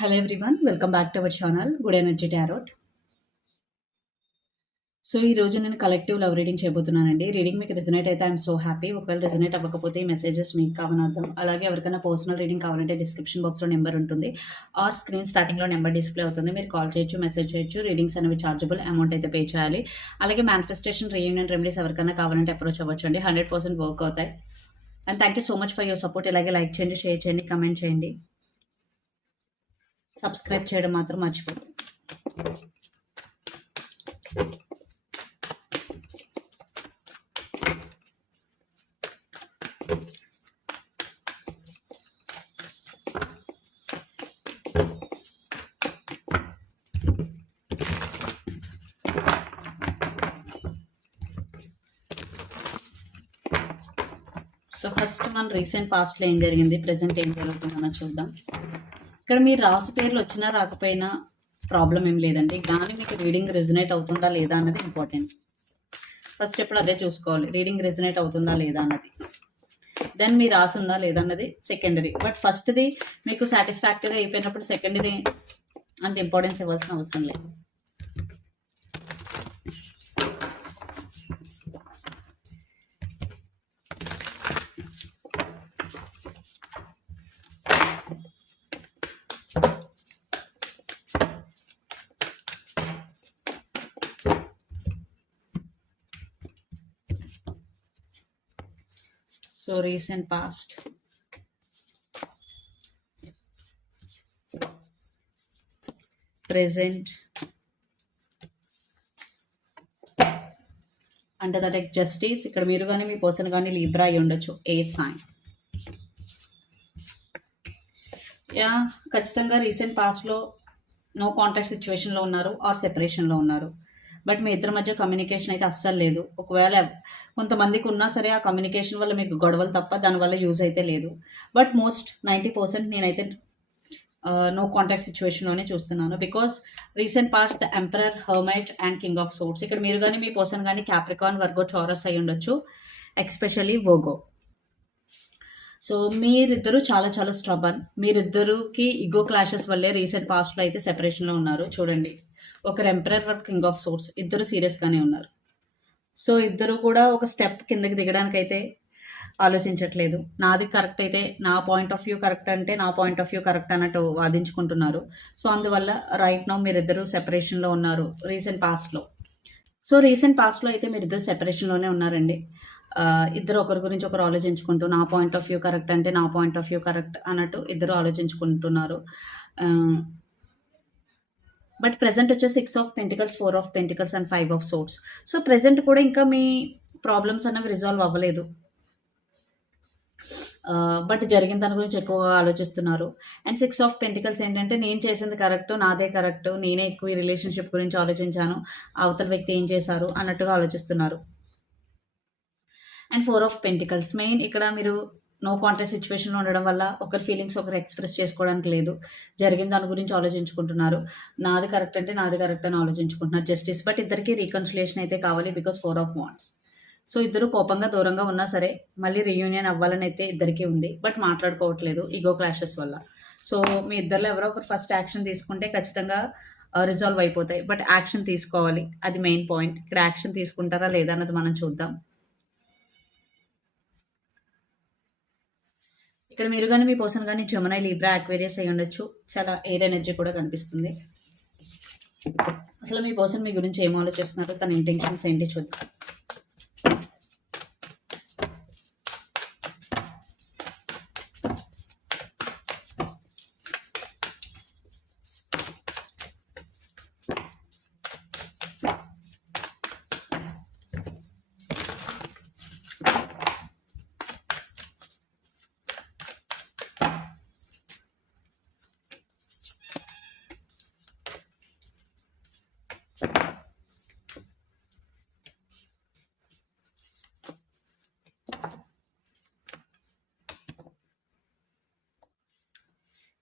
Hello everyone welcome back to our channel good energy tarot so ఈ రోజు నేను collective love reading చేయబోతున్నానండి. Reading మీకు రిజనేట్ అయితే ఐఎమ్ సో హ్యాపీ ఒకవేళ రిజనేట్ అవ్వకపోతే ఈ మెసేజెస్ మీకు కావాలని అర్థం అలాగే ఎవరికైనా పర్సనల్ రీడింగ్ కావాలంటే డిస్క్రిప్షన్ బాక్స్లో నెంబర్ ఉంటుంది. ఆర్ స్క్రీన్ స్టార్టింగ్లో నెంబర్ డిస్ప్లే అవుతుంది. మీరు కాల్ చేయొచ్చు మెసేజ్ చేయొచ్చు. రీడింగ్స్ అనేవి చార్జబుల్ అమౌంట్ అయితే పే చేయాలి. అలాగే మేనిఫెస్టేషన్ రీయూనియన్ రెమెడీస్ ఎవరికైనా కావాలంటే అప్రోచ్ అవ్వచ్చు అండి హండ్రెడ్ పర్సెంట్ వర్క్ అవుతాయి. And thank you so much for your support ఇలాగే లైక్ చేయండి షేర్ చేయండి కమెంట్ చేయండి. సబ్స్క్రైబ్ చేయడం మాత్రం మర్చిపోదు సో ఫస్ట్ మనం రీసెంట్ పాస్ట్లో ఏం జరిగింది? ప్రజెంట్ ఏం జరుగుతుందో చూద్దాం. ఇక్కడ మీరు రాసు పేర్లు వచ్చినా రాకపోయినా ప్రాబ్లం ఏం లేదండి. కానీ మీకు రీడింగ్ రెజినేట్ అవుతుందా లేదా అన్నది ఇంపార్టెంట్ ఫస్ట్ ఎప్పుడు అదే చూసుకోవాలి. రీడింగ్ రెజినేట్ అవుతుందా లేదా అన్నది. దెన్ మీ రాసుందా లేదా అన్నది సెకండరీ బట్ ఫస్ట్ది మీకు సాటిస్ఫాక్టరీ అయిపోయినప్పుడు సెకండ్ది అంత ఇంపార్టెన్స్ ఇవ్వాల్సిన అవసరం లేదు. So recent past. ప్రెసెంట్ అంటే దట్ ఎక్ జస్టిస్ ఇక్కడ మీరు కానీ మీ పర్సన్ కానీ లీబ్రా అయి ఉండొచ్చు. ఏ సైన్ యా ఖచ్చితంగా రీసెంట్ పాస్ట్లో నో కాంటాక్ట్ సిచ్యువేషన్లో ఉన్నారు ఆర్ సెపరేషన్లో ఉన్నారు. బట్ మీ ఇద్దరి మధ్య కమ్యూనికేషన్ అయితే అస్సలు లేదు. ఒకవేళ కొంతమందికి ఉన్నా సరే ఆ కమ్యూనికేషన్ వల్ల మీకు గొడవలు తప్ప దానివల్ల యూజ్ అయితే లేదు. బట్ మోస్ట్ నైంటీ పర్సెంట్ నేనైతే నో కాంటాక్ట్ సిచ్యువేషన్లోనే చూస్తున్నాను. Because recent past the emperor hermit and king of swords ఇక్కడ మీరు కానీ మీ పర్సన్ కానీ క్యాప్రికాన్ వర్గో చౌరస్ అయి ఉండొచ్చు. ఎక్స్పెషలీ వోగో సో మీరిద్దరూ చాలా చాలా స్ట్రబన్ మీరిద్దరికి ఇగో క్లాషెస్ వల్లే రీసెంట్ పాస్ట్లో అయితే సెపరేషన్లో ఉన్నారు. చూడండి. ఒకరు emperor work king of swords ఇద్దరు సీరియస్గానే ఉన్నారు. సో ఇద్దరు కూడా ఒక స్టెప్ కిందకి దిగడానికి అయితే ఆలోచించట్లేదు. నాది కరెక్ట్ అయితే నా పాయింట్ ఆఫ్ వ్యూ కరెక్ట్ అంటే నా పాయింట్ ఆఫ్ వ్యూ కరెక్ట్ అన్నట్టు వాదించుకుంటున్నారు. సో అందువల్ల రైట్ నౌ మీరిద్దరు సెపరేషన్లో ఉన్నారు రీసెంట్ పాస్ట్లో సో రీసెంట్ పాస్ట్లో అయితే మీరిద్దరు సెపరేషన్లోనే ఉన్నారండి. ఇద్దరు ఒకరి గురించి ఒకరు ఆలోచించుకుంటూ నా పాయింట్ ఆఫ్ వ్యూ కరెక్ట్ అంటే నా పాయింట్ ఆఫ్ వ్యూ కరెక్ట్ అన్నట్టు ఇద్దరు ఆలోచించుకుంటున్నారు. బట్ ప్రజెంట్ వచ్చే six of pentacles four of pentacles and five of swords so present కూడా ఇంకా మీ ప్రాబ్లమ్స్ అనేవి రిజాల్వ్ అవ్వలేదు. బట్ జరిగిన దాని గురించి ఎక్కువగా ఆలోచిస్తున్నారు. అండ్ సిక్స్ ఆఫ్ పెంటికల్స్ ఏంటంటే నేను చేసింది కరెక్ట్ నాదే కరెక్ట్ నేనే ఎక్కువ ఈ రిలేషన్షిప్ గురించి ఆలోచించాను అవతల వ్యక్తి ఏం చేశారు అన్నట్టుగా ఆలోచిస్తున్నారు. And four of pentacles main ఇక్కడ మీరు నో కాంటాక్ట్ సిచ్యువేషన్లో ఉండడం వల్ల ఒకరి ఫీలింగ్స్ ఒకరు ఎక్స్ప్రెస్ చేసుకోవడానికి లేదు. జరిగిన దాని గురించి ఆలోచించుకుంటున్నారు. నాది కరెక్ట్ అంటే నాది కరెక్ట్ అని ఆలోచించుకుంటున్నారు. జస్టిస్ బట్ ఇద్దరికి రీకన్సిలేషన్ అయితే కావాలి because four of wands. So ఇద్దరు కోపంగా దూరంగా ఉన్నా సరే మళ్ళీ రీయూనియన్ అవ్వాలని అయితే ఇద్దరికీ ఉంది. బట్ మాట్లాడుకోవట్లేదు ఈగో క్లాషెస్ వల్ల. సో మీ ఇద్దరిలో ఎవరో ఒకరు ఫస్ట్ యాక్షన్ తీసుకుంటే ఖచ్చితంగా రిజాల్వ్ అయిపోతాయి. బట్ యాక్షన్ తీసుకోవాలి. అది మెయిన్ పాయింట్. ఇక్కడ యాక్షన్ తీసుకుంటారా లేదా అన్నది మనం చూద్దాం. ఇక్కడ మీరు కానీ మీ పర్సన్ కానీ జమనై లీబ్రా అక్వేరియస్ అయి ఉండొచ్చు. చాలా ఎయిర్ ఎనర్జీ కూడా కనిపిస్తుంది. అసలు మీ పర్సన్ మీ గురించి ఏం ఆలోచిస్తున్నారు? తన ఇంటెన్షన్స్ ఏంటి? చూద్దాం.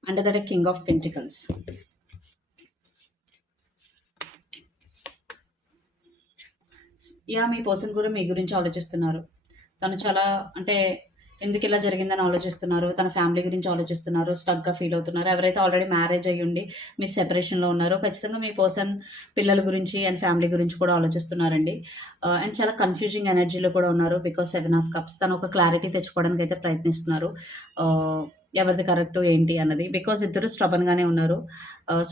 Under that king of pentacles yeah me person కూడా మీ గురించి ఆలోచిస్తున్నారు. తను చాలా అంటే ఎందుకు ఇలా జరిగిందని ఆలోచిస్తున్నారు? తన ఫ్యామిలీ గురించి ఆలోచిస్తున్నారు. స్టక్గా ఫీల్ అవుతున్నారు. ఎవరైతే ఆల్రెడీ మ్యారేజ్ అయ్యి ఉండి మీ సెపరేషన్లో ఉన్నారో ఖచ్చితంగా మీ పర్సన్ పిల్లల గురించి అండ్ ఫ్యామిలీ గురించి కూడా ఆలోచిస్తున్నారండి. Uh, అండ్ చాలా కన్ఫ్యూజింగ్ ఎనర్జీలో కూడా ఉన్నారు బికాస్ సెవెన్ ఆఫ్ కప్స్ తను ఒక క్లారిటీ తెచ్చుకోవడానికి అయితే ప్రయత్నిస్తున్నారు uh, ఎవరిది కరెక్ట్ ఏంటి అన్నది. బికాజ్ ఇద్దరు స్ట్రబన్గానే ఉన్నారు.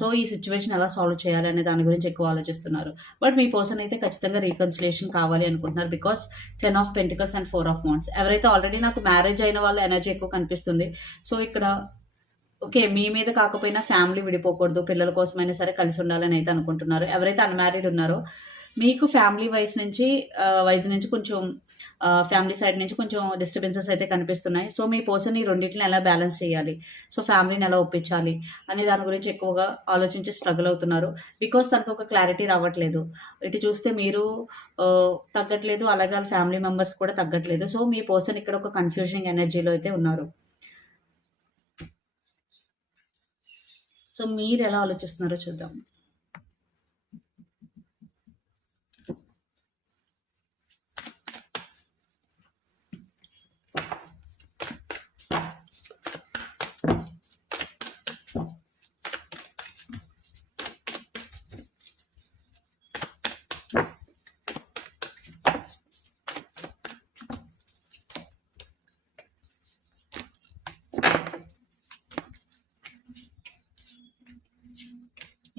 సో ఈ సిచ్యువేషన్ ఎలా సాల్వ్ చేయాలి అనే దాని గురించి ఎక్కువ ఆలోచిస్తున్నారు. బట్ మీ పర్సన్ అయితే ఖచ్చితంగా రీకన్సిలేషన్ కావాలి అనుకుంటున్నారు. Because ten of pentacles and four of wands ఎవరైతే ఆల్రెడీ నాకు మ్యారేజ్ అయిన వాళ్ళ ఎనర్జీ ఎక్కువ కనిపిస్తుంది. సో ఇక్కడ ఓకే మీ మీద కాకపోయినా ఫ్యామిలీ విడిపోకూడదు. పిల్లల కోసమైనా సరే కలిసి ఉండాలని అయితే అనుకుంటున్నారు. ఎవరైతే అన్మ్యారీడ్ ఉన్నారో మీకు ఫ్యామిలీ వైస్ నుంచి వైజ్ నుంచి కొంచెం ఫ్యామిలీ సైడ్ నుంచి కొంచెం డిస్టర్బెన్సెస్ అయితే కనిపిస్తున్నాయి. సో మీ పర్సన్ ఈ రెండింటిని ఎలా బ్యాలెన్స్ చేయాలి? సో ఫ్యామిలీని ఎలా ఒప్పించాలి? అనే దాని గురించి ఎక్కువగా ఆలోచించి స్ట్రగుల్ అవుతున్నారు. బికాస్ తనకు ఒక క్లారిటీ రావట్లేదు. ఇటు చూస్తే మీరు తగ్గట్లేదు. అలాగే వాళ్ళ ఫ్యామిలీ మెంబర్స్ కూడా తగ్గట్లేదు. సో మీ పర్సన్ ఇక్కడ ఒక కన్ఫ్యూజింగ్ ఎనర్జీలో అయితే ఉన్నారు. సో మీరు ఎలా ఆలోచిస్తున్నారో చూద్దాం.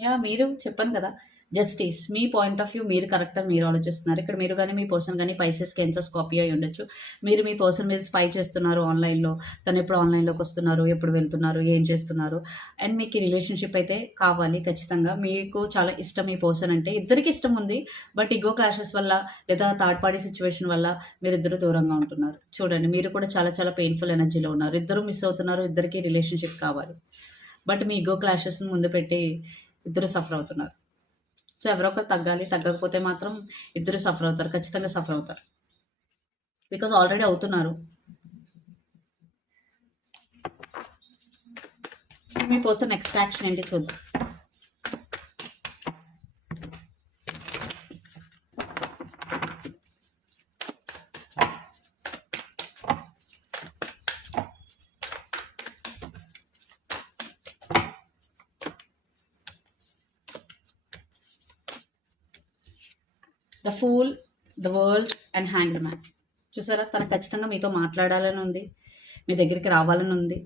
యా మీరు చెప్పాను కదా. జస్టిస్ మీ పాయింట్ ఆఫ్ వ్యూ మీరు కరెక్ట్ అని మీరు ఆలోచిస్తున్నారు. ఇక్కడ మీరు కానీ మీ పర్సన్ కానీ పైసెస్ కెన్సర్స్ కాపీ అయి ఉండొచ్చు. మీరు మీ పర్సన్ మీద స్పై చేస్తున్నారు ఆన్లైన్లో తను ఎప్పుడు ఆన్లైన్లోకి వస్తున్నారు ఎప్పుడు వెళ్తున్నారు ఏం చేస్తున్నారు. అండ్ మీకు ఈ రిలేషన్షిప్ అయితే కావాలి ఖచ్చితంగా. మీకు చాలా ఇష్టం ఈ పర్సన్ అంటే. ఇద్దరికి ఇష్టం ఉంది బట్ ఇగో క్లాషెస్ వల్ల లేదా థర్డ్ పార్టీ సిచ్యువేషన్ వల్ల మీరు ఇద్దరు దూరంగా ఉంటున్నారు. చూడండి మీరు కూడా చాలా చాలా పెయిన్ఫుల్ ఎనర్జీలో ఉన్నారు. ఇద్దరు మిస్ అవుతున్నారు ఇద్దరికి రిలేషన్షిప్ కావాలి. బట్ మీ ఇగో క్లాషెస్ని ముందు పెట్టి ఇద్దరు సఫర్ అవుతున్నారు. సో ఎవరో ఒకరు తగ్గాలి తగ్గకపోతే మాత్రం ఇద్దరు సఫర్ అవుతారు ఖచ్చితంగా సఫర్ అవుతారు. బికాజ్ ఆల్రెడీ అవుతున్నారు. మీ పోస్ట్ నెక్స్ట్ యాక్షన్ ఏంటి చూద్దాం. The fool the world and hanged man. చూసారా? తను ఖచ్చితంగా మీతో మాట్లాడాలని ఉంది మీ దగ్గరికి రావాలని ఉంది.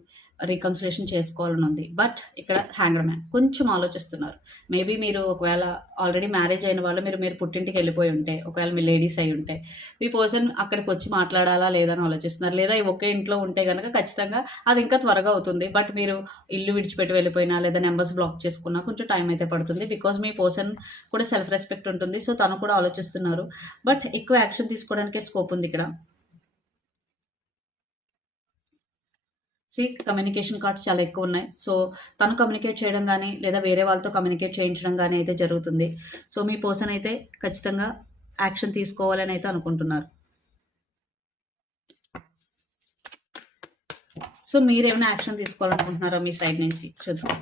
రీకన్సిలేషన్ చేసుకోవాలని ఉంది బట్ ఇక్కడ హ్యాంగర్ మ్యాన్ కొంచెం ఆలోచిస్తున్నారు. మేబీ మీరు ఒకవేళ ఆల్రెడీ మ్యారేజ్ అయిన వాళ్ళు మీరు మీరు పుట్టింటికి వెళ్ళిపోయి ఉంటే ఒకవేళ మీ లేడీస్ అయి ఉంటే మీ పర్సన్ అక్కడికి వచ్చి మాట్లాడాలా లేదా అని ఆలోచిస్తున్నారు. లేదా ఒకే ఇంట్లో ఉంటే కనుక ఖచ్చితంగా అది ఇంకా త్వరగా అవుతుంది. బట్ మీరు ఇల్లు విడిచిపెట్టి వెళ్ళిపోయినా లేదా నెంబర్స్ బ్లాక్ చేసుకున్నా కొంచెం టైం అయితే పడుతుంది. బికాజ్ మీ పర్సన్ కూడా సెల్ఫ్ రెస్పెక్ట్ ఉంటుంది. సో తను కూడా ఆలోచిస్తున్నారు. బట్ ఎక్కువ యాక్షన్ తీసుకోవడానికే స్కోప్ ఉంది ఇక్కడ. సి కమ్యూనికేషన్ కార్డ్స్ చాలా ఎక్కువ ఉన్నాయి. సో తను కమ్యూనికేట్ చేయడం కానీ లేదా వేరే వాళ్ళతో కమ్యూనికేట్ చేయించడం కానీ అయితే జరుగుతుంది. సో మీ పర్సన్ అయితే ఖచ్చితంగా యాక్షన్ తీసుకోవాలని అయితే అనుకుంటున్నారు. సో మీరు ఏమైనా యాక్షన్ తీసుకోవాలనుకుంటున్నారో మీ సైడ్ నుంచి? చూద్దాం.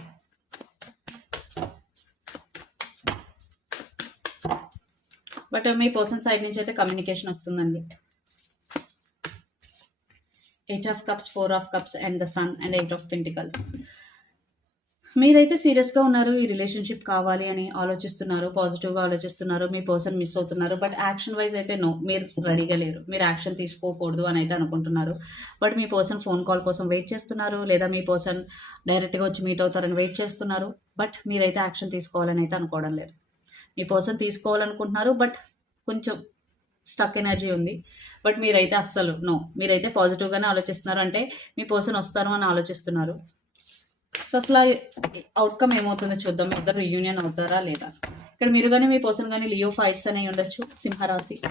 బట్ మీ పర్సన్ సైడ్ నుంచి అయితే కమ్యూనికేషన్ వస్తుందండి. Eight of cups four of cups and the sun and eight of pentacles మీరైతే సీరియస్గా ఉన్నారు ఈ రిలేషన్షిప్ కావాలి అని ఆలోచిస్తున్నారు పాజిటివ్గా ఆలోచిస్తున్నారు మీ పర్సన్ మిస్ అవుతున్నారు బట్ యాక్షన్ వైజ్ అయితే నో మీరు రెడీగా లేరు. మీరు యాక్షన్ తీసుకోకూడదు అని అయితే అనుకుంటున్నారు. బట్ మీ పర్సన్ ఫోన్ కాల్ కోసం వెయిట్ చేస్తున్నారు లేదా మీ పర్సన్ డైరెక్ట్గా వచ్చి మీట్ అవుతారని వెయిట్ చేస్తున్నారు బట్ మీరైతే యాక్షన్ తీసుకోవాలని అయితే అనుకోవడం లేదు. మీ పర్సన్ తీసుకోవాలనుకుంటున్నారు బట్ కొంచెం స్టక్ ఎనర్జీ ఉంది. బట్ మీరైతే అస్సలు నో మీరైతే పాజిటివ్గానే ఆలోచిస్తున్నారు. అంటే మీ పర్సన్ వస్తారు అని ఆలోచిస్తున్నారు. సో అసలు అవుట్కమ్ ఏమవుతుందో చూద్దాం. ఇద్దరు రియూనియన్ అవుతారా లేదా? ఇక్కడ మీరు కానీ మీ పర్సన్ కానీ లియో ఫైవ్స్ అనే ఉండొచ్చు. సింహరాశి.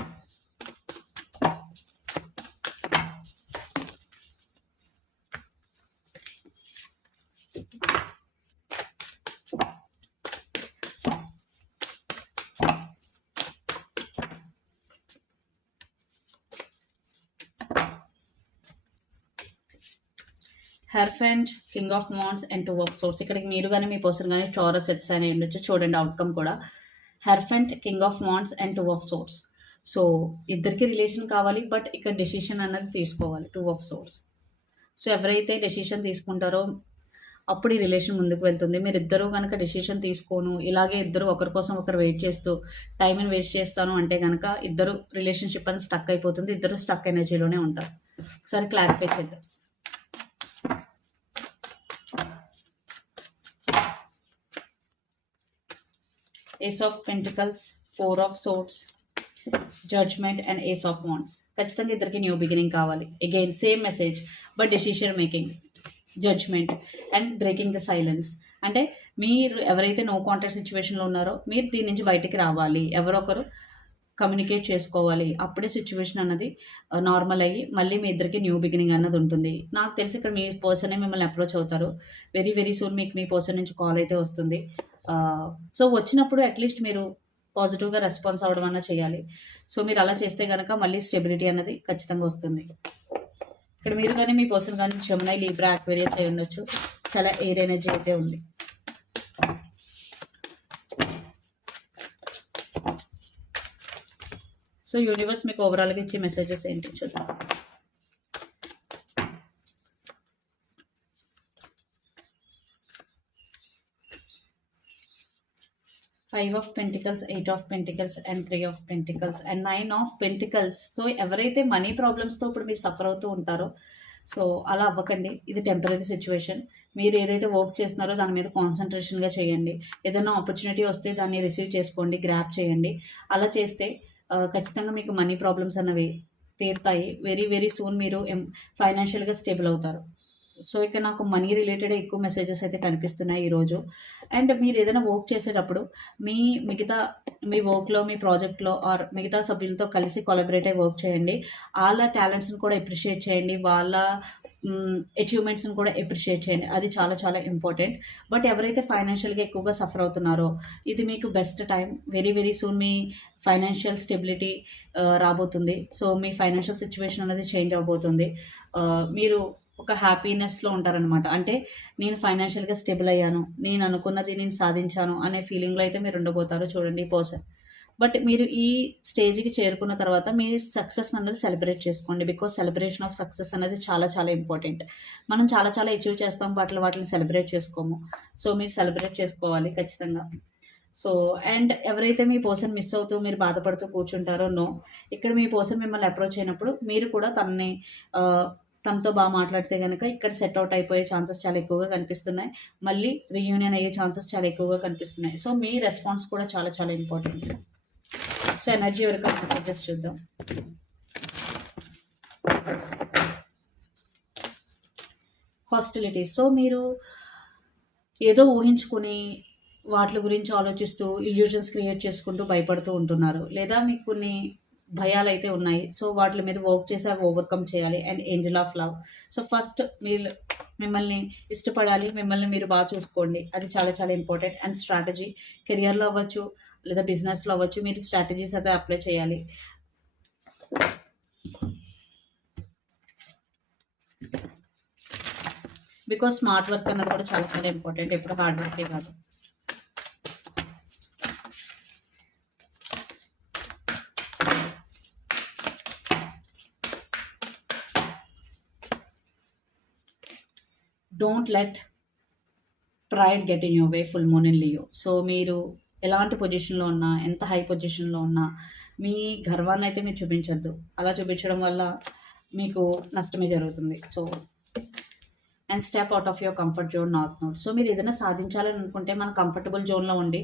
Hierophant king of wands and two of swords ఇక్కడికి మీరు కానీ మీ పర్సన్ కానీ చోరస్ సెట్స్ అని ఉండొచ్చు. చూడండి అవుట్కమ్ కూడా. Hierophant king of wands and two of swords so ఇద్దరికి రిలేషన్ కావాలి బట్ ఇక్కడ డెసిషన్ అనేది తీసుకోవాలి. టూ ఆఫ్ సోర్స్ సో ఎవరైతే డెసిషన్ తీసుకుంటారో అప్పుడు ఈ రిలేషన్ ముందుకు వెళ్తుంది. మీరు ఇద్దరు కనుక డెసిషన్ తీసుకోను ఇలాగే ఇద్దరు ఒకరి కోసం ఒకరు వెయిట్ చేస్తూ టైంని వేస్ట్ చేస్తాను అంటే కనుక ఇద్దరు రిలేషన్షిప్ అని స్టక్ అయిపోతుంది. ఇద్దరు స్టక్ ఎనర్జీలోనే ఉంటారు. ఒకసారి క్లారిఫై చేద్దాం. Ace of pentacles four of swords judgement and ace of wands ఖచ్చితంగా ఇద్దరికి న్యూ బిగినింగ్ కావాలి. Again same message but decision making judgement and breaking the silence అంటే మీరు ఎవరైతే నో కాంటాక్ట్ సిచ్యువేషన్లో ఉన్నారో మీరు దీని నుంచి బయటికి రావాలి. ఎవరొకరు కమ్యూనికేట్ చేసుకోవాలి. అప్పుడే సిచ్యువేషన్ అన్నది uh, నార్మల్ అయ్యి మళ్ళీ మీ ఇద్దరికి న్యూ బిగినింగ్ అన్నది ఉంటుంది. నాకు తెలిసి ఇక్కడ మీ పర్సనే మిమ్మల్ని అప్రోచ్ అవుతారు. వెరీ వెరీ సూన్ మీకు మీ పర్సన్ నుంచి కాల్ అయితే వస్తుంది. సో వచ్చినప్పుడు అట్లీస్ట్ మీరు పాజిటివ్గా రెస్పాన్స్ అవ్వడం అన్న చేయాలి. సో మీరు అలా చేస్తే కనుక మళ్ళీ స్టెబిలిటీ అన్నది ఖచ్చితంగా వస్తుంది. ఇక్కడ మీరు కానీ మీ పర్సన్ కానీ జమునై లీబ్రా అక్వేరియస్ అయి ఉండొచ్చు. చాలా ఎయిర్ ఎనర్జీ అయితే ఉంది. సో యూనివర్స్ మీకు ఓవరాల్గా ఇచ్చే మెసేజెస్ ఏంటి చూద్దాం. Five of pentacles eight of pentacles and three of pentacles and nine of pentacles. So ఎవరైతే మనీ ప్రాబ్లమ్స్తో ఇప్పుడు మీరు సఫర్ అవుతూ ఉంటారో సో అలా అవ్వకండి. ఇది టెంపరీ సిచ్యువేషన్. మీరు ఏదైతే వర్క్ చేస్తున్నారో దాని మీద కాన్సన్ట్రేషన్గా చేయండి. ఏదైనా ఆపర్చునిటీ వస్తే దాన్ని రిసీవ్ చేసుకోండి గ్రాప్ చేయండి. అలా చేస్తే ఖచ్చితంగా మీకు మనీ ప్రాబ్లమ్స్ అన్నవి తీరుతాయి. వెరీ వెరీ సూన్ మీరు ఫైనాన్షియల్గా స్టేబుల్ అవుతారు. సో ఇక నాకు మనీ రిలేటెడ్ ఎక్కువ మెసేజెస్ అయితే కనిపిస్తున్నాయి ఈరోజు అండ్ మీరు ఏదైనా వర్క్ చేసేటప్పుడు మీ మిగతా మీ వర్క్లో మీ ప్రాజెక్ట్లో ఆర్ మిగతా సభ్యులతో కలిసి కొలబరేట్ అయ్యి వర్క్ చేయండి. వాళ్ళ టాలెంట్స్ని కూడా ఎప్రిషియేట్ చేయండి. వాళ్ళ అచీవ్మెంట్స్ని కూడా ఎప్రిషియేట్ చేయండి. అది చాలా చాలా ఇంపార్టెంట్ బట్ ఎవరైతే ఫైనాన్షియల్గా ఎక్కువగా సఫర్ అవుతున్నారో ఇది మీకు best time very very soon మీ ఫైనాన్షియల్ స్టెబిలిటీ uh, రాబోతుంది. సో మీ ఫైనాన్షియల్ సిచ్యువేషన్ అనేది చేంజ్ అవబోతుంది uh, మీరు ఒక హ్యాపీనెస్లో ఉంటారనమాట అంటే నేను ఫైనాన్షియల్గా స్టేబుల్ అయ్యాను నేను అనుకున్నది నేను సాధించాను అనే ఫీలింగ్లో అయితే మీరు ఉండబోతారో చూడండి ఈ పర్సన్. బట్ మీరు ఈ స్టేజ్కి చేరుకున్న తర్వాత మీ సక్సెస్ అనేది సెలబ్రేట్ చేసుకోండి. బికాస్ సెలబ్రేషన్ ఆఫ్ సక్సెస్ అనేది చాలా చాలా ఇంపార్టెంట్. మనం చాలా చాలా అచీవ్ చేస్తాం వాటిని వాటిని సెలబ్రేట్ చేసుకోము. సో మీరు సెలబ్రేట్ చేసుకోవాలి ఖచ్చితంగా. సో అండ్ ఎవరైతే మీ పర్సన్ మిస్ అవుతూ మీరు బాధపడుతూ కూర్చుంటారో నో. ఇక్కడ మీ పర్సన్ మిమ్మల్ని అప్రోచ్ అయినప్పుడు మీరు కూడా తనని తనతో బాగా మాట్లాడితే కనుక ఇక్కడ సెట్ అవుట్ అయిపోయే ఛాన్సెస్ చాలా ఎక్కువగా కనిపిస్తున్నాయి. మళ్ళీ రీయూనియన్ అయ్యే ఛాన్సెస్ చాలా ఎక్కువగా కనిపిస్తున్నాయి. సో మీ రెస్పాన్స్ కూడా చాలా చాలా ఇంపార్టెంట్ సో ఎనర్జీ వరకు మెసేజెస్ చూద్దాం. హాస్టిలిటీస్ సో మీరు ఏదో ఊహించుకుని వాటి గురించి ఆలోచిస్తూ ఇల్యూజన్స్ క్రియేట్ చేసుకుంటూ భయపడుతూ ఉంటున్నారు. లేదా మీకు కొన్ని భయాలు అయితే ఉన్నాయి. సో వాటి మీద వర్క్ చేసి అవి ఓవర్కమ్ చేయాలి. And angel of love so first మీరు మిమ్మల్ని ఇష్టపడాలి. మిమ్మల్ని మీరు బాగా చూసుకోండి. అది చాలా చాలా ఇంపార్టెంట్ అండ్ స్ట్రాటజీ కెరియర్లో అవ్వచ్చు లేదా బిజినెస్లో అవ్వచ్చు మీరు స్ట్రాటజీస్ అయితే అప్లై చేయాలి. బికాస్ స్మార్ట్ వర్క్ అన్నది కూడా చాలా చాలా ఇంపార్టెంట్ ఎప్పుడు హార్డ్ వర్కే కాదు. Don't let pride get in your way full moon in Leo so మీరు ఎలాంటి పొజిషన్లో ఉన్నా ఎంత హై పొజిషన్లో ఉన్నా మీ గర్వాన్ని అయితే మీరు చూపించొద్దు. అలా చూపించడం వల్ల మీకు నష్టమే జరుగుతుంది. So and step out of your comfort zone not note so మీరు ఏదైనా సాధించాలని అనుకుంటే మన కంఫర్టబుల్ జోన్లో ఉండి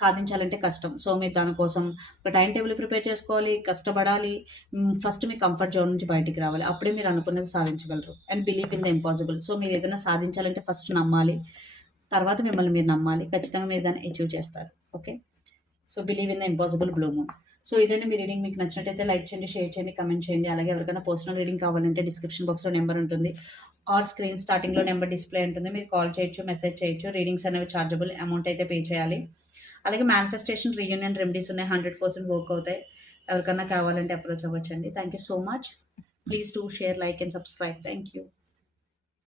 సాధించాలంటే కష్టం. సో మీరు దానికోసం ఒక టైం టేబుల్ ప్రిపేర్ చేసుకోవాలి కష్టపడాలి ఫస్ట్ మీ కంఫర్ట్ జోన్ నుంచి బయటికి రావాలి. అప్పుడే మీరు అనుకున్నది సాధించగలరు. And believe in the impossible so మీరు ఏదైనా సాధించాలంటే ఫస్ట్ నమ్మాలి. తర్వాత మిమ్మల్ని మీరు నమ్మాలి. ఖచ్చితంగా మీరు దాన్ని అచీవ్ చేస్తారు. Okay so believe in the impossible blue moon so ఇదే మీ రీడింగ్. మీకు నచ్చినట్టయితే లైక్ చేయండి షేర్ చేయండి కమెంట్ చేయండి. అలాగే ఎవరికైనా పర్సనల్ రీడింగ్ కావాలంటే డిస్క్రిప్షన్ బాక్స్లో నెంబర్ ఉంటుంది. ఆర్ స్క్రీన్ స్టార్టింగ్లో నెంబర్ డిస్ప్లే ఉంటుంది. మీరు కాల్ చేయొచ్చు మెసేజ్ చేయొచ్చు. రీడింగ్స్ అనేవి చార్జబుల్ అమౌంట్ అయితే పే చేయాలి. అలాగే మేనిఫెస్టేషన్ రీయూనియన్ రెమెడీస్ ఉన్నాయి. హండ్రెడ్ పర్సెంట్ వర్క్ అవుతాయి. ఎవరికైనా కావాలంటే approach అవ్వచ్చండి. Thank you so much please do share like and subscribe thank you